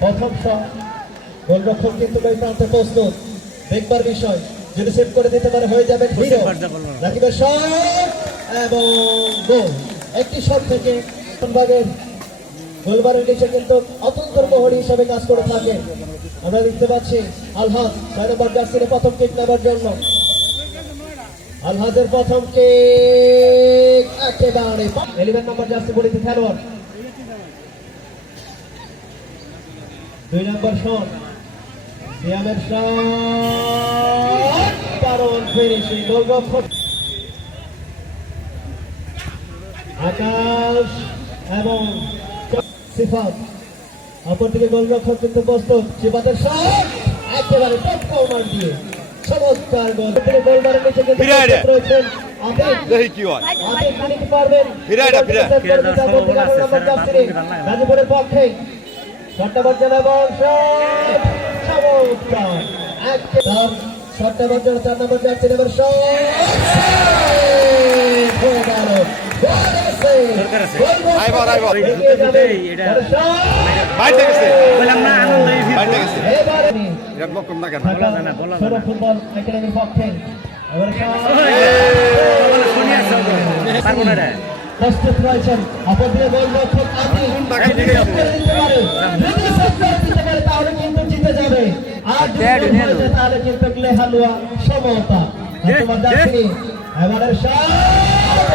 প্রথম শট গোলরক্ষক কিন্তু এই প্রান্তে প্রস্তুত দেখবার বিষয় যদি সেভ করে দিতে পারে হয়ে যাবে হিরো রাকিবের শট এবং গোল একটি শট থেকে বাগের গোলবারের নিচে কিন্তু অতন্তর প্রহরী হিসেবে কাজ করে থাকে আমরা দেখতে পাচ্ছি আলহাজ 6 নম্বর জার্সির প্রথম কিক নেবার জন্য আলহাজের প্রথম কিক একেবারে 11 নম্বর জার্সি পরিচিত খেলোয়াড় 2 নম্বর শট সিয়ামের শট দারুণ ফিনিশিং গোলরক্ষক আকাশ এবং সিফাত অপরদিকে গোলরক্ষক কিন্তু প্রস্তুত সিফাতের শট একেবারে টপ কর্নার দিয়ে চমৎকার গোল থেকে গোলবারের নিচে কিন্তু রয়েছেন আবেদ দেখি কি হয় আবেদ খানিক পারবেন গাজীপুরের পক্ষে 7 নম্বর জেলা বল শট চমৎকার একদম 7 নম্বর জেলা 4 নম্বর জার্সি নম্বর শট হয়ে গেল আইবার বাইরে গেছে বললাম না আনন্দই বাইরে গেছে এটা ব্লক করুন না কেন বলা যায় না ফুটবল একাডেমির পক্ষে এবারে পারবো না রে প্রস্তুত রয়েছেন অপরদিকে গোলরক্ষক আপনি দিতে পারে তাহলে কিন্তু জিতে যাবে আর তাহলে কিন্তু হালুয়া সমতা এবারে শট